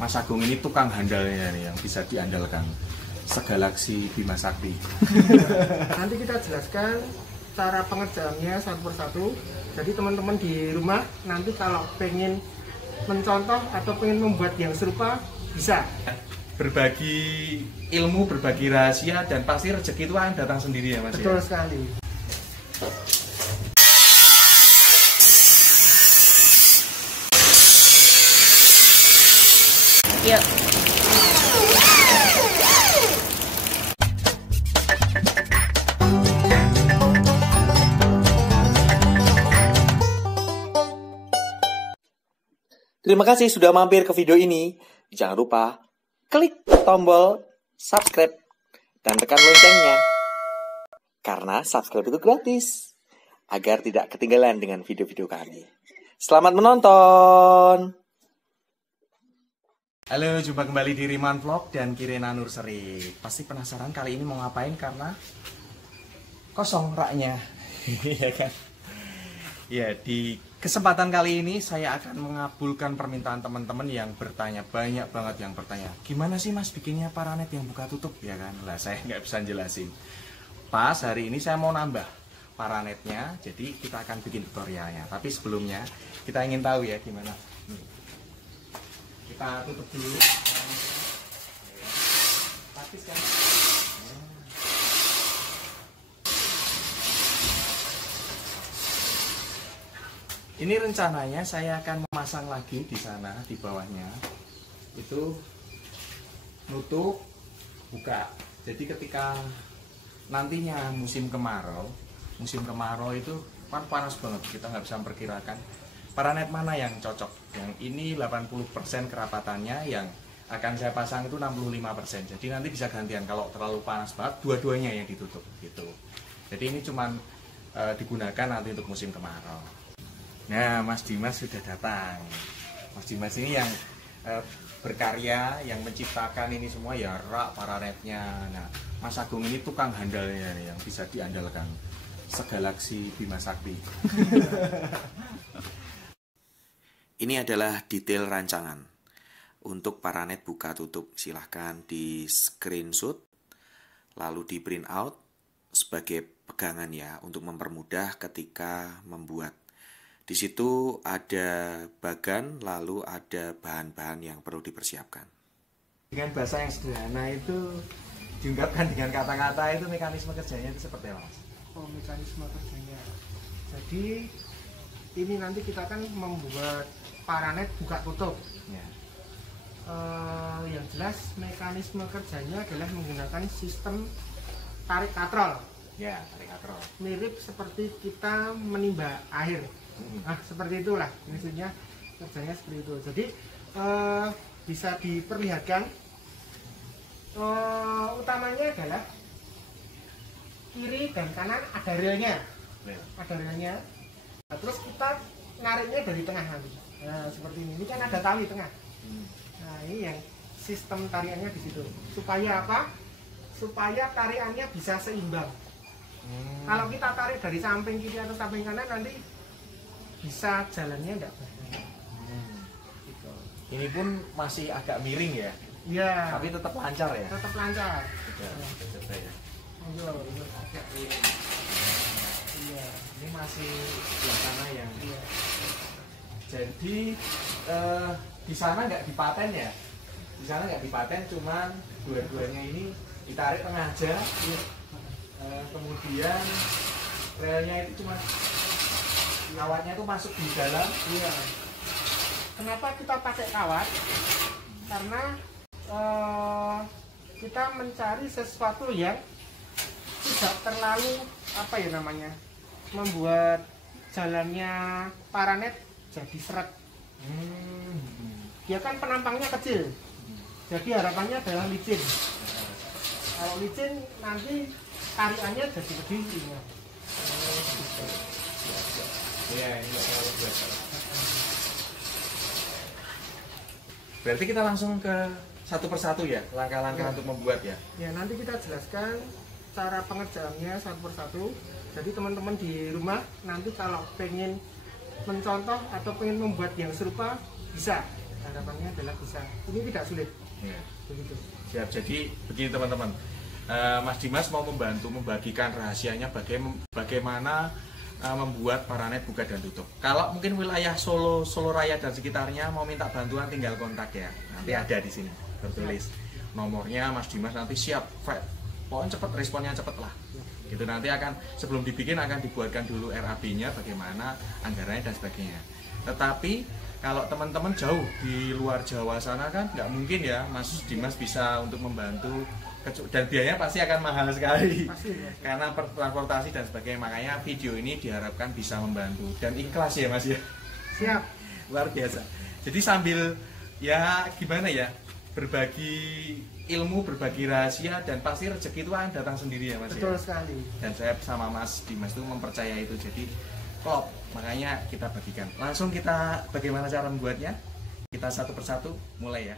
Mas Agung ini tukang handalnya nih yang bisa diandalkan segalaksi Bima Sakti. Nanti kita jelaskan cara pengerjaannya satu persatu. Jadi teman-teman di rumah nanti kalau pengen mencontoh atau pengen membuat yang serupa bisa. Berbagi ilmu, berbagi rahasia, dan pasti rezeki itu akan datang sendiri ya Mas. Betul ya? sekali. Yuk. Terima kasih sudah mampir ke video ini. Jangan lupa klik tombol subscribe dan tekan loncengnya. Karena subscribe itu gratis, agar tidak ketinggalan dengan video-video kami. Selamat menonton! Halo, jumpa kembali di Riman Vlog dan Kirena Nurseri. Pasti penasaran kali ini mau ngapain karena kosong raknya. Iya kan? Ya, di kesempatan kali ini saya akan mengabulkan permintaan teman-teman yang bertanya, banyak banget yang bertanya, gimana sih Mas bikinnya paranet yang buka tutup, ya kan? Lah saya nggak bisa jelasin. Pas hari ini saya mau nambah paranetnya, jadi kita akan bikin tutorialnya. Tapi sebelumnya kita ingin tahu ya gimana. Kita tutup dulu. Praktis kan? Ini rencananya saya akan memasang lagi di sana, di bawahnya. Itu nutup, buka. Jadi ketika nantinya musim kemarau itu kan panas banget, kita nggak bisa memperkirakan paranet mana yang cocok. Yang ini 80% kerapatannya, yang akan saya pasang itu 65%. Jadi nanti bisa gantian, kalau terlalu panas banget, dua-duanya yang ditutup gitu. Jadi ini cuman digunakan nanti untuk musim kemarau. Nah, Mas Dimas sudah datang. Mas Dimas ini yang berkarya, yang menciptakan ini semua ya, rak paranetnya. Nah, Mas Agung ini tukang handalnya nih, yang bisa diandalkan segalaksi Bima Sakti. Ini adalah detail rancangan untuk paranet buka tutup. Silahkan di screenshot lalu di print out sebagai pegangan ya, untuk mempermudah ketika membuat. Di situ ada bagan, lalu ada bahan-bahan yang perlu dipersiapkan. Dengan bahasa yang sederhana itu diungkapkan dengan kata-kata, itu mekanisme kerjanya itu seperti apa, Mas? Oh, mekanisme kerjanya. Jadi ini nanti kita akan membuat paranet buka tutup. Ya. Yang jelas mekanisme kerjanya adalah menggunakan sistem tarik katrol. Ya, tarik katrol. Mirip seperti kita menimba air. Nah, seperti itulah maksudnya, kerjanya seperti itu. Jadi bisa diperlihatkan utamanya adalah kiri dan kanan ada relnya. Ada relnya. Nah, terus kita nariknya dari tengah nanti. Nah, seperti ini. Ini kan ada tali tengah. Nah, ini yang sistem tariannya di situ. Supaya apa? Supaya tariannya bisa seimbang. Kalau kita tarik dari samping kiri atau samping kanan, nanti bisa jalannya enggak banyak. Gitu. Ini pun masih agak miring ya? Iya. Tapi tetap lancar ya? Tetap lancar. Coba ya. Ini agak miring. Iya. Ini masih yang sana yang. Iya. Jadi di sana nggak dipaten ya? Di sana nggak dipaten, cuman dua-duanya ini ditarik tengah aja. Iya. Kemudian relnya itu cuma kawatnya itu masuk di dalam. Iya. Kenapa kita pakai kawat? Karena kita mencari sesuatu yang tidak terlalu apa ya namanya, membuat jalannya paranet jadi seret. Dia kan penampangnya kecil, jadi harapannya adalah licin. Kalau licin nanti tariannya jadi lebih ringan. Iya, ini nggak terlalu berat. Berarti kita langsung ke satu persatu ya, langkah-langkah untuk membuat ya. Ya, nanti kita jelaskan cara pengerjaannya satu persatu. Jadi teman-teman di rumah nanti kalau pengen mencontoh atau pengen membuat yang serupa bisa. harapannya adalah bisa. Ini tidak sulit. Ya. Begitu. Siap. Jadi begini teman-teman, Mas Dimas mau membantu membagikan rahasianya bagaimana membuat paranet buka dan tutup. Kalau mungkin wilayah Solo Raya dan sekitarnya mau minta bantuan, tinggal kontak ya. Nanti ada di sini tertulis nomornya Mas Dimas, nanti siap. Pokoknya cepet, responnya cepet lah. Gitu, nanti akan sebelum dibikin akan dibuatkan dulu RAB-nya, bagaimana anggarannya dan sebagainya. Tetapi kalau teman-teman jauh di luar Jawa sana kan nggak mungkin ya Mas Dimas bisa untuk membantu, dan biayanya pasti akan mahal sekali. Pasti. Karena transportasi dan sebagainya. Makanya video ini diharapkan bisa membantu dan ikhlas ya Mas ya. Siap. Luar biasa. Jadi sambil ya gimana ya, berbagi ilmu, berbagi rahasia, dan pasti rezeki itu akan datang sendiri ya Mas. Betul ya? sekali. Dan saya sama Mas Dimas itu mempercayai itu, jadi klop, makanya kita bagikan. Langsung kita bagaimana cara membuatnya, kita satu persatu mulai ya.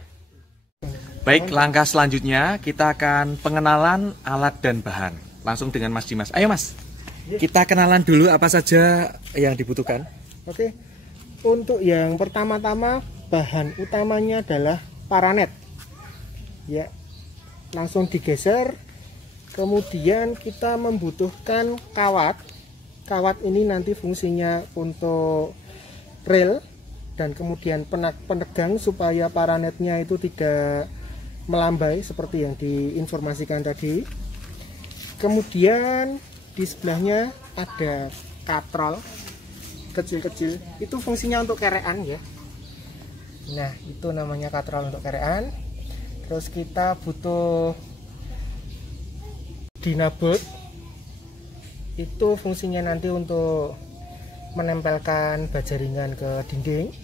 Baik, langkah selanjutnya kita akan pengenalan alat dan bahan. Langsung dengan Mas Dimas. Ayo Mas, kita kenalan dulu apa saja yang dibutuhkan. Oke. Untuk yang pertama-tama bahan utamanya adalah paranet. Ya. Langsung digeser. Kemudian kita membutuhkan kawat. Kawat ini nanti fungsinya untuk rel dan kemudian penegang supaya paranetnya itu tidak melambai seperti yang diinformasikan tadi. Kemudian di sebelahnya ada katrol kecil-kecil, itu fungsinya untuk kerean ya. Nah, itu namanya katrol untuk kerean. Terus kita butuh dinabot, itu fungsinya nanti untuk menempelkan baja ringan ke dinding.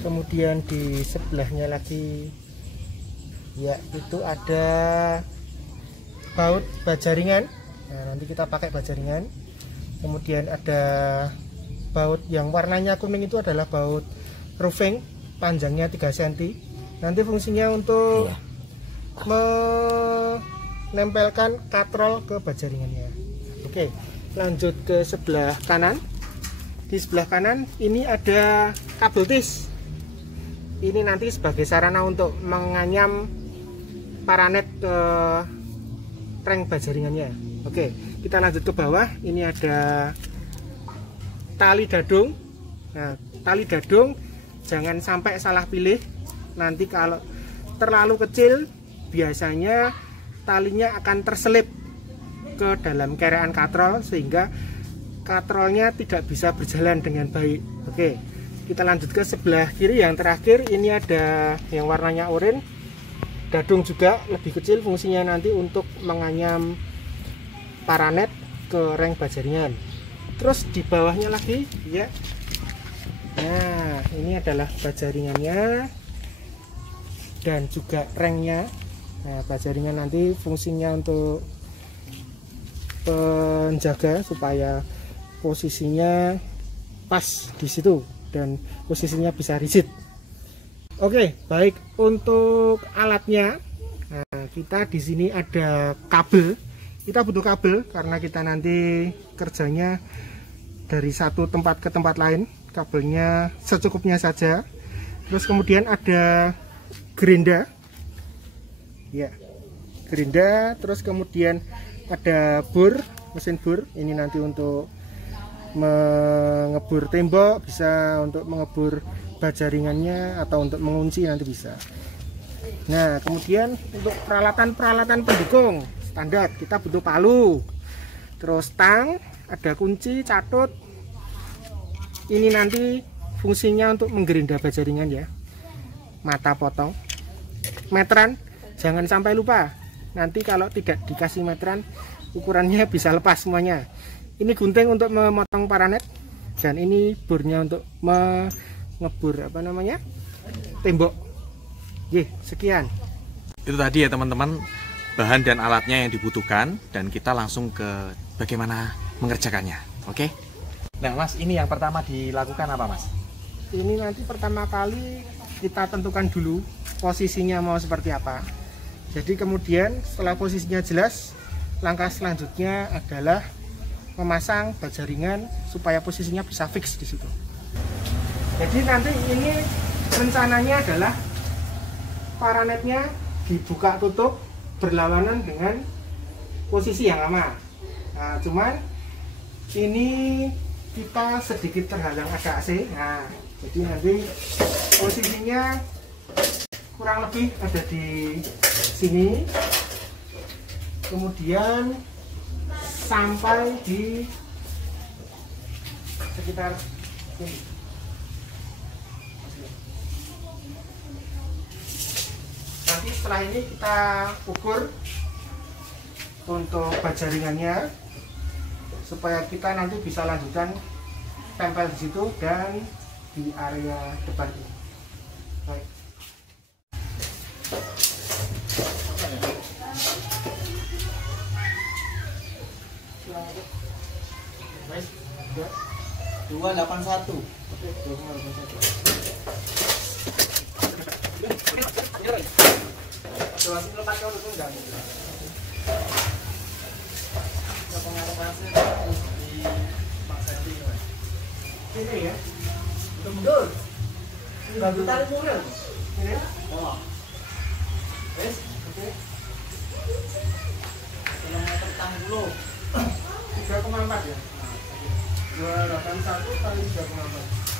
Kemudian di sebelahnya lagi ya itu ada baut baja ringan. Nah, nanti kita pakai baja ringan. Kemudian ada baut yang warnanya kuning, itu adalah baut roofing, panjangnya 3 cm. Nanti fungsinya untuk menempelkan katrol ke baja ringannya. Oke, lanjut ke sebelah kanan. Di sebelah kanan ini ada kabel tis. Ini nanti sebagai sarana untuk menganyam paranet ke reng baja ringannya. Oke, kita lanjut ke bawah. Ini ada tali dadung. Nah, tali dadung jangan sampai salah pilih. Nanti kalau terlalu kecil, biasanya talinya akan terselip ke dalam kerean katrol sehingga katrolnya tidak bisa berjalan dengan baik. Oke, kita lanjut ke sebelah kiri yang terakhir. Ini ada yang warnanya oranye, dadung juga lebih kecil, fungsinya nanti untuk menganyam paranet ke reng baja ringan. Terus di bawahnya lagi ya, nah ini adalah baja ringannya dan juga rengnya. Nah, baja ringan nanti fungsinya untuk penjaga supaya posisinya pas di situ dan posisinya bisa rigid. Oke, baik, untuk alatnya, nah, kita di sini ada kabel. Kita butuh kabel karena kita nanti kerjanya dari satu tempat ke tempat lain. Kabelnya secukupnya saja. Terus kemudian ada gerinda, ya, gerinda. Terus kemudian ada bor, mesin bor. Ini nanti untuk mengebur tembok, bisa untuk mengebur baja ringannya atau untuk mengunci nanti bisa. Nah, kemudian untuk peralatan pendukung standar kita butuh palu, terus tang, ada kunci, catut. Ini nanti fungsinya untuk menggerinda baja ringan ya. Mata potong, meteran, jangan sampai lupa. Nanti kalau tidak dikasih meteran, ukurannya bisa lepas semuanya. Ini gunting untuk memotong paranet, dan ini bornya untuk mengebur tembok. Sekian. Itu tadi ya teman-teman, bahan dan alatnya yang dibutuhkan, dan kita langsung ke bagaimana mengerjakannya. Oke? Nah Mas, ini yang pertama dilakukan apa Mas? Ini nanti pertama kali kita tentukan dulu posisinya mau seperti apa. Jadi kemudian setelah posisinya jelas, langkah selanjutnya adalah memasang baja ringan supaya posisinya bisa fix di situ. Jadi nanti ini rencananya adalah paranetnya dibuka tutup berlawanan dengan posisi yang lama. Nah, cuman ini kita sedikit terhalang ada AC. Nah, jadi nanti posisinya kurang lebih ada di sini, kemudian sampai di sekitar sini. Nanti setelah ini kita ukur untuk baja ringannya supaya kita nanti bisa lanjutkan tempel di situ dan di area depan ini. Baik. Baik. 281. Oke, 281. Langsung lepas kau dulu enggak? Pengaruh pasir harus dipaksa dulu. Ini ya. Betul. Bantu tali murel. Ini. Oh. Wes, oke. Kilometer 60. 3,4 ya. 281 kali 3,4.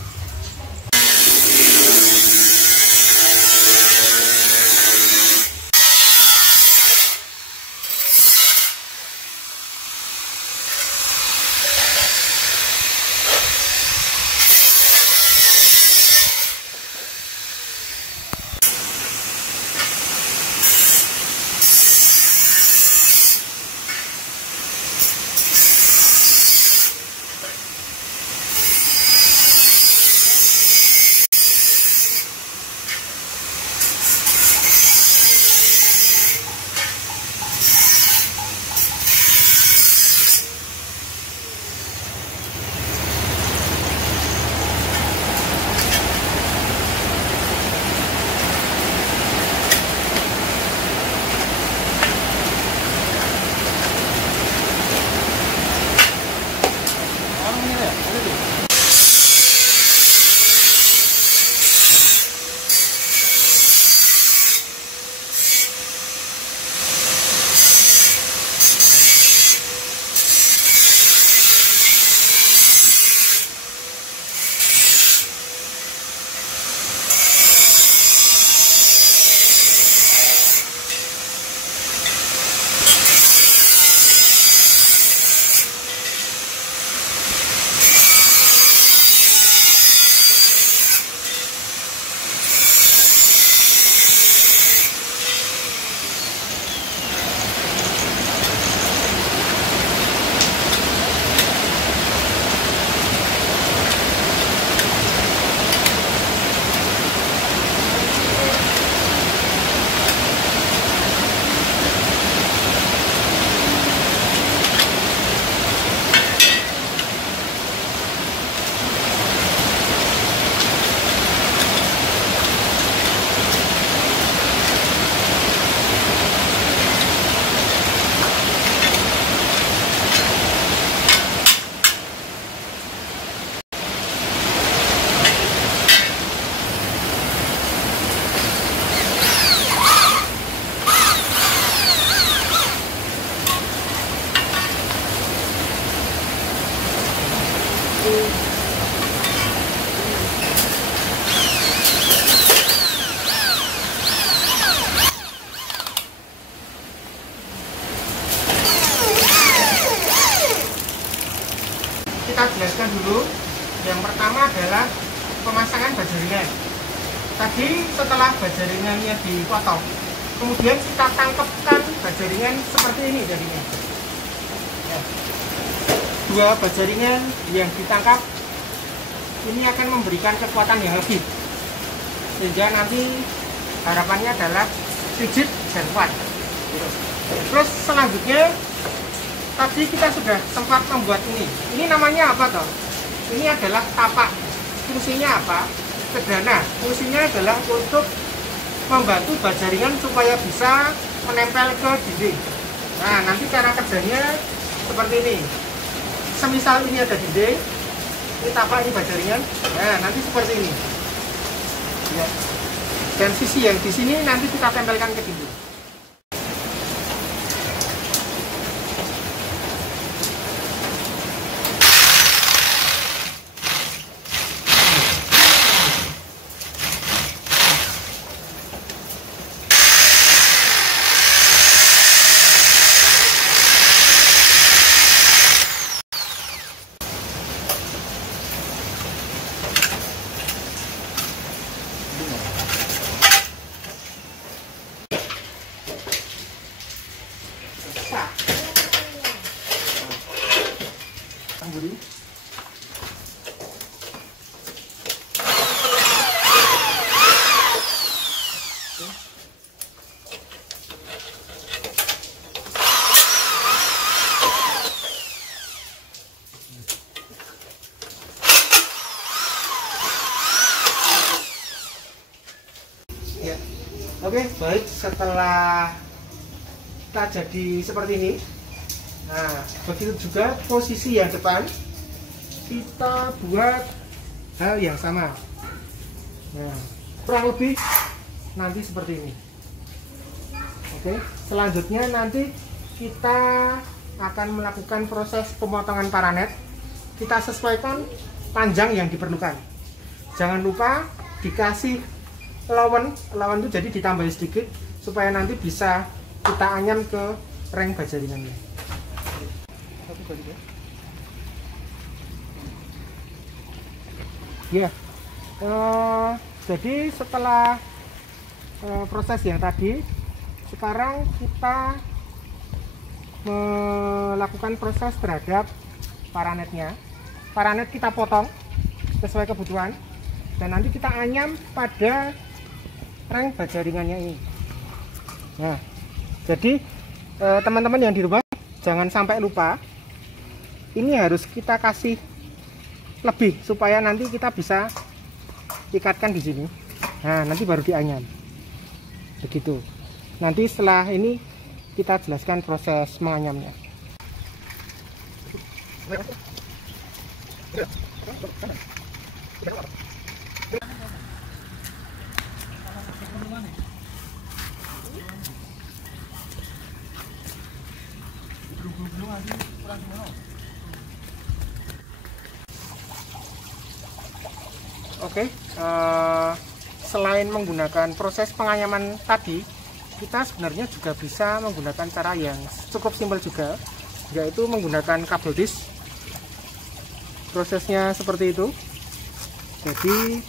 Kita jelaskan dulu. Yang pertama adalah pemasangan baja ringan. Tadi setelah baja ringannya dipotong, kemudian kita tangkapkan baja ringan seperti ini jadinya. Ya. Dua baja ringan yang ditangkap ini akan memberikan kekuatan yang lebih, sehingga nanti harapannya adalah rigid dan kuat. Terus selanjutnya tadi kita sudah sempat membuat ini. Ini namanya apa toh? Ini adalah tapak. Fungsinya apa? Sederhana. Fungsinya adalah untuk membantu baja ringan supaya bisa menempel ke dinding. Nah, nanti cara kerjanya seperti ini. Semisal ini ada dinding, ini tapak, ini baja ringan. Nah, nanti seperti ini. Ya. Dan sisi yang di sini nanti kita tempelkan ke dinding. Oke, baik, setelah kita jadi seperti ini, nah begitu juga posisi yang depan kita buat hal yang sama. Nah, kurang lebih nanti seperti ini. Oke, selanjutnya nanti kita akan melakukan proses pemotongan paranet. Kita sesuaikan panjang yang diperlukan. Jangan lupa dikasih lawan itu jadi ditambahin sedikit supaya nanti bisa kita anyam ke reng baja ringannya. Ya, jadi setelah proses yang tadi, sekarang kita melakukan proses terhadap paranetnya. Paranet kita potong sesuai kebutuhan dan nanti kita anyam pada reng baja ringannya ini. Nah, jadi teman-teman yang di rumah jangan sampai lupa, ini harus kita kasih lebih supaya nanti kita bisa ikatkan di sini. Nah, nanti baru dianyam. Begitu. Nanti setelah ini kita jelaskan proses menganyamnya. Oke, selain menggunakan proses penganyaman tadi, kita sebenarnya juga bisa menggunakan cara yang cukup simpel juga, yaitu menggunakan kabel disk. Prosesnya seperti itu. Jadi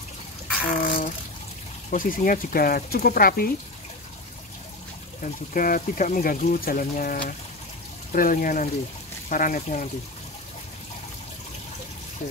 posisinya juga cukup rapi dan juga tidak mengganggu jalannya relnya nanti, paranetnya nanti. Oke.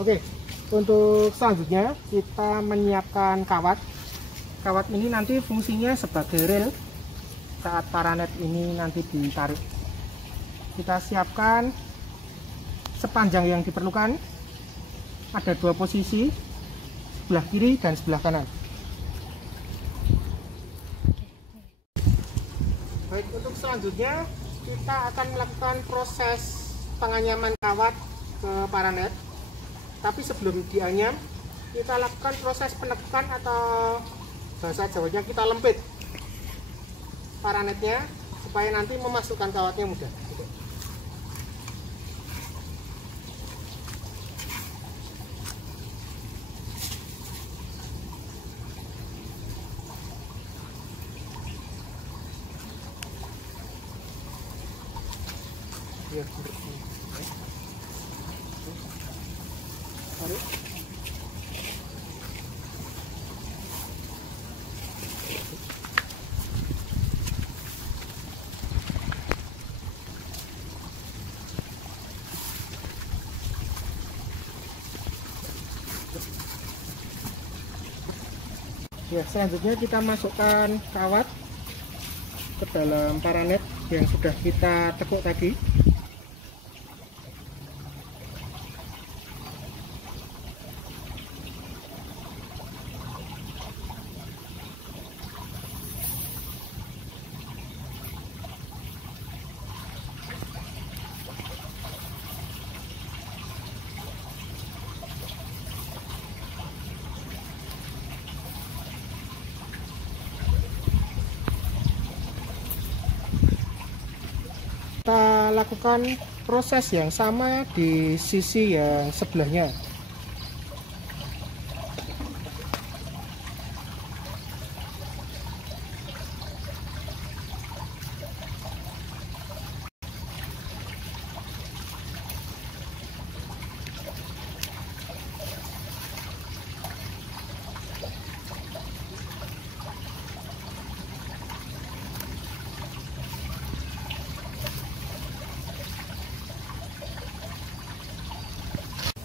Oke, untuk selanjutnya kita menyiapkan kawat. Kawat ini nanti fungsinya sebagai rel saat paranet ini nanti ditarik. Kita siapkan sepanjang yang diperlukan. Ada dua posisi, sebelah kiri dan sebelah kanan. Baik, untuk selanjutnya kita akan melakukan proses penganyaman kawat ke paranet. Tapi sebelum dianyam, kita lakukan proses penekukan atau bahasa Jawanya kita lempit paranetnya supaya nanti memasukkan kawatnya mudah. Biar tarik. Ya, selanjutnya kita masukkan kawat ke dalam paranet yang sudah kita tekuk tadi. Kita lakukan proses yang sama di sisi yang sebelahnya.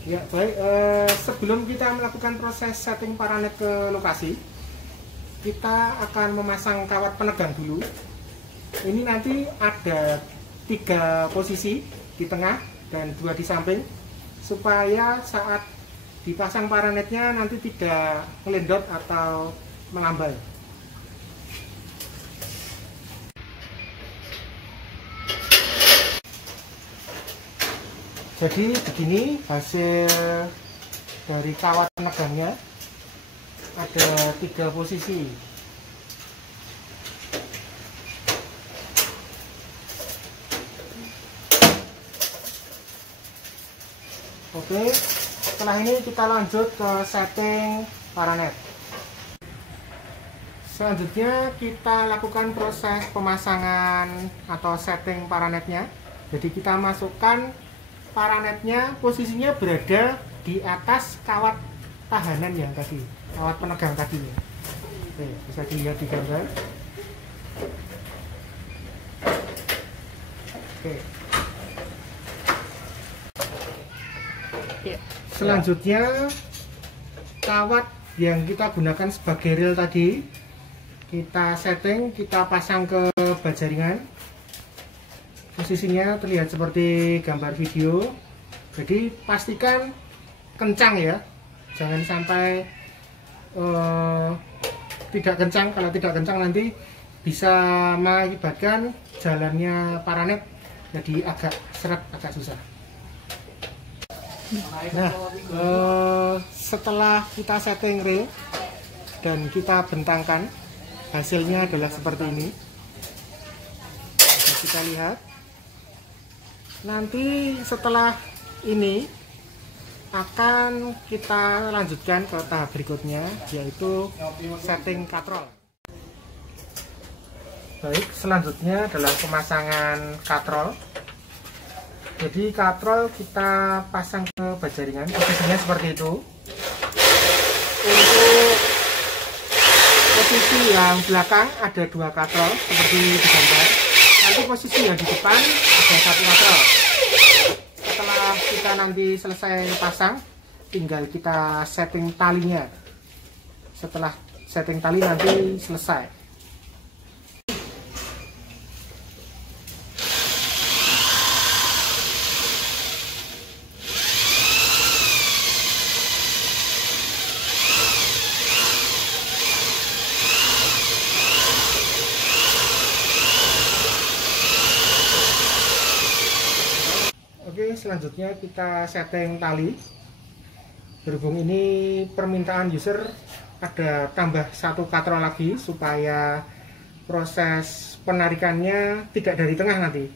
Ya, baik. Sebelum kita melakukan proses setting paranet ke lokasi, kita akan memasang kawat penegang dulu. Ini nanti ada 3 posisi di tengah dan 2 di samping, supaya saat dipasang paranetnya nanti tidak melendot atau melambai. Jadi begini hasil dari kawat penegangnya, ada 3 posisi. Oke, setelah ini kita lanjut ke setting paranet. Selanjutnya kita lakukan proses pemasangan atau setting paranetnya. Jadi kita masukkan paranetnya, posisinya berada di atas kawat tahanan yang tadi, kawat penegang tadi. Oke, bisa dilihat di gambar. Oke. Selanjutnya kawat yang kita gunakan sebagai reel tadi kita setting, kita pasang ke bajaringan. Posisinya terlihat seperti gambar video. Jadi pastikan kencang ya, jangan sampai tidak kencang. Kalau tidak kencang nanti bisa mengakibatkan jalannya paranet jadi agak seret, agak susah. Nah, setelah kita setting reel dan kita bentangkan, hasilnya adalah seperti ini. Bisa kita lihat. Nanti setelah ini akan kita lanjutkan ke tahap berikutnya, yaitu setting katrol. Baik, selanjutnya adalah pemasangan katrol. Jadi katrol kita pasang ke bajaringan, posisinya seperti itu. Untuk posisi yang belakang ada 2 katrol seperti di gambar. Nanti posisi yang di depan ada 1 katrol. Setelah kita nanti selesai pasang, tinggal kita setting talinya. Setelah setting tali nanti selesai. Oke, selanjutnya kita setting tali. Berhubung ini permintaan user, ada tambah 1 katrol lagi supaya proses penarikannya tidak dari tengah nanti.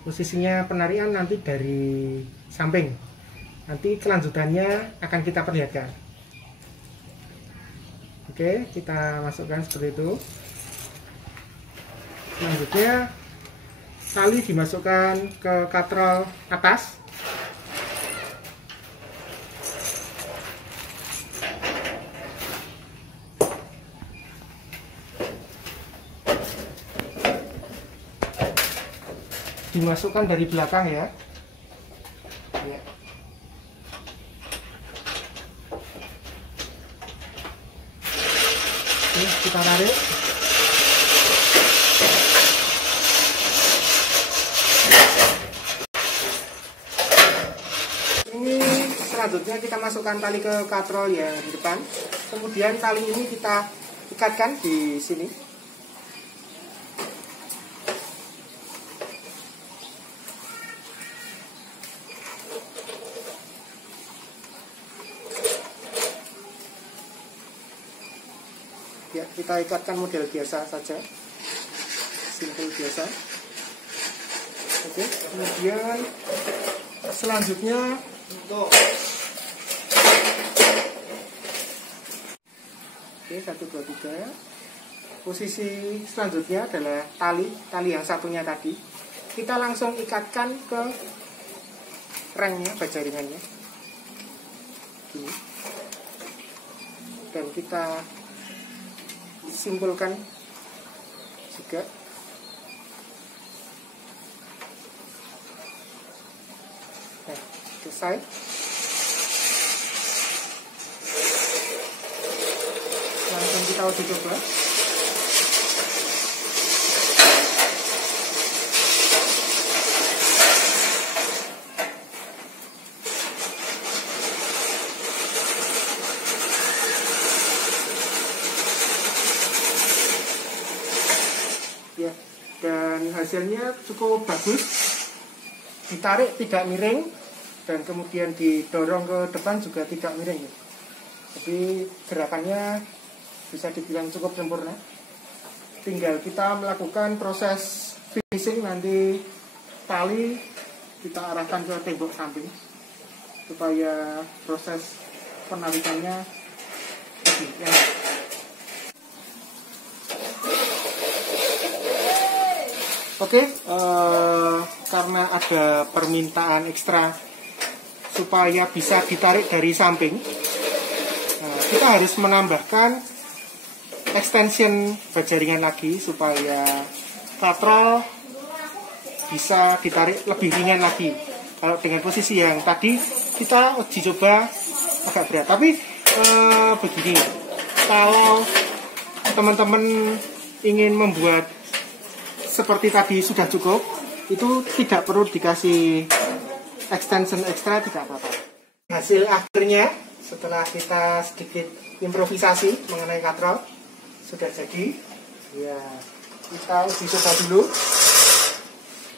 Posisinya penarikan nanti dari samping. Nanti kelanjutannya akan kita perlihatkan. Oke, kita masukkan seperti itu. Selanjutnya tali dimasukkan ke katrol atas. Dimasukkan dari belakang ya. Ya. Oke, kita tarik. Ini selanjutnya kita masukkan tali ke katrol yang di depan. Kemudian tali ini kita ikatkan di sini. Ya, kita ikatkan model biasa saja, simple biasa. Oke, kemudian selanjutnya untuk oke, 1, 2, 3. Posisi selanjutnya adalah tali yang satunya tadi. Kita langsung ikatkan ke rengnya, baja ringannya. Gini. Dan kita simpulkan juga. Nah, selesai. Langsung kita uji coba. Ya, dan hasilnya cukup bagus. Ditarik tidak miring dan kemudian didorong ke depan juga tidak miring ya. Jadi gerakannya bisa dibilang cukup sempurna. Tinggal kita melakukan proses finishing, nanti tali kita arahkan ke tembok samping supaya proses penarikannya lebih enak. Oke, karena ada permintaan ekstra supaya bisa ditarik dari samping, kita harus menambahkan extension baja ringan lagi supaya katrol bisa ditarik lebih ringan lagi. Kalau dengan posisi yang tadi kita uji coba agak berat, tapi begini, kalau teman-teman ingin membuat seperti tadi sudah cukup, itu tidak perlu dikasih extension ekstra, tidak apa-apa. Hasil akhirnya setelah kita sedikit improvisasi mengenai katrol sudah jadi. Ya, kita uji coba dulu.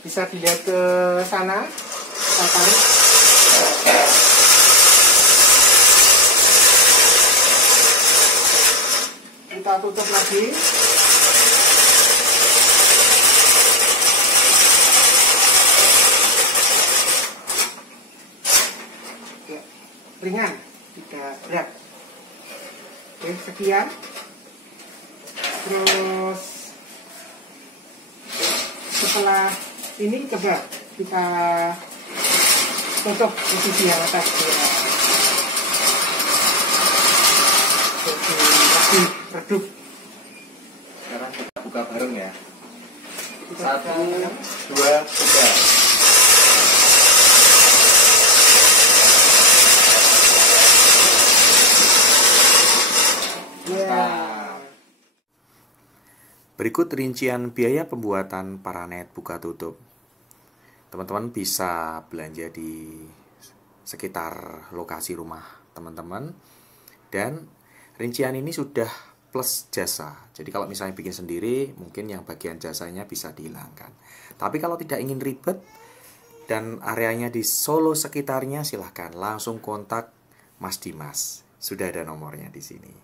Bisa dilihat ke sana. Kita tutup lagi. Ringan, tidak berat. Oke, sekian. Terus setelah ini coba kita tutup posisi yang atas ya. Lagi redup. Sekarang kita buka bareng ya. 1, 2, 3. Berikut rincian biaya pembuatan paranet buka tutup. Teman-teman bisa belanja di sekitar lokasi rumah teman-teman. Dan rincian ini sudah plus jasa. Jadi kalau misalnya bikin sendiri, mungkin yang bagian jasanya bisa dihilangkan. Tapi kalau tidak ingin ribet dan areanya di Solo sekitarnya, silahkan langsung kontak Mas Dimas. Sudah ada nomornya di sini.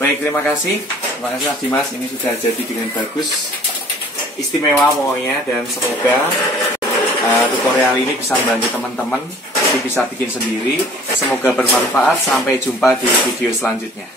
Baik, terima kasih. Terima kasih Mas Dimas, ini sudah jadi dengan bagus. Istimewa pokoknya, dan semoga tutorial ini bisa membantu teman-teman, jadi bisa bikin sendiri. Semoga bermanfaat. Sampai jumpa di video selanjutnya.